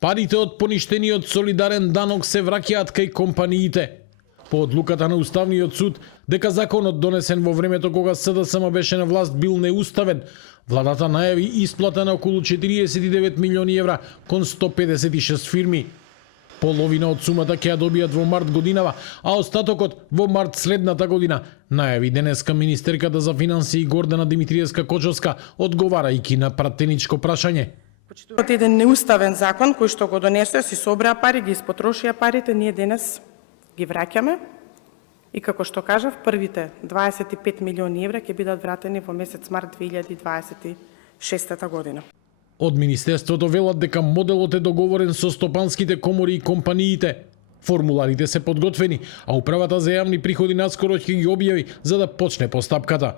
Парите од поништениот солидарен данок се враќаат кај компаниите. По одлуката на Уставниот суд, дека законот донесен во времето кога СДСМ беше на власт бил неуставен, владата најави исплата на околу 49 милиони евра кон 156 фирми. Половина од сумата ќе ја добијат во март годинава, а остатокот во март следната година, најави денеска министерката за финансии Гордана Димитриевска-Кочовска, одговарајќи на пратеничко прашање. Од еден неуставен закон кој што го донесе, си собраа пари, ги испотрошија парите, ние денес ги враќаме и како што кажав, првите 25 милиони евра ќе бидат вратени во месец март 2026 година. Од Министерството велат дека моделот е договорен со стопанските комори и компаниите. Формуларите се подготвени, а Управата за јавни приходи наскоро ќе ги објави за да почне постапката.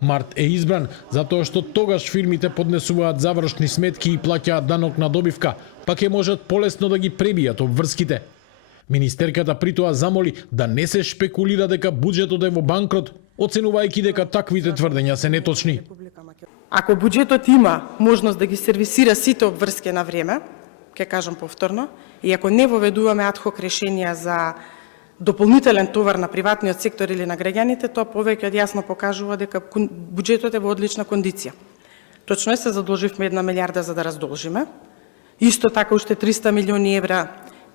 Март е избран затоа што тогаш фирмите поднесуваат завршни сметки и плаќаат данок на добивка, па ќе можат полесно да ги пребијат обврските. Министерката притоа замоли да не се шпекулира дека буџетот е во банкрот, оценувајќи дека таквите тврдења се неточни. Ако буџетот има можност да ги сервисира сите обврски на време, ќе кажам повторно, и ако не воведуваме адхок решенија за дополнителен товар на приватниот сектор или на граѓаните, тоа повеќе од јасно покажува дека буџетот е во одлична кондиција. Точно е, се задолживме 1 милиарда за да раздолжиме. Исто така уште 300 милиони евра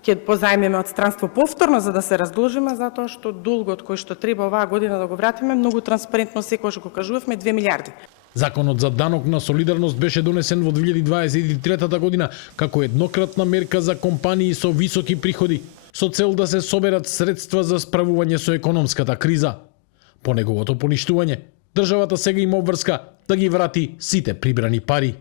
ќе позајмеме од странство повторно за да се раздолжиме, затоа што долгот кој што треба оваа година да го вратиме, многу транспарентно секогаш го кажувавме 2 милиарди. Законот за данок на солидарност беше донесен во 2023 година како еднократна мерка за компании со високи приходи, со цел да се соберат средства за справување со економската криза. По неговото поништување, државата сега има обврска да ги врати сите прибрани пари.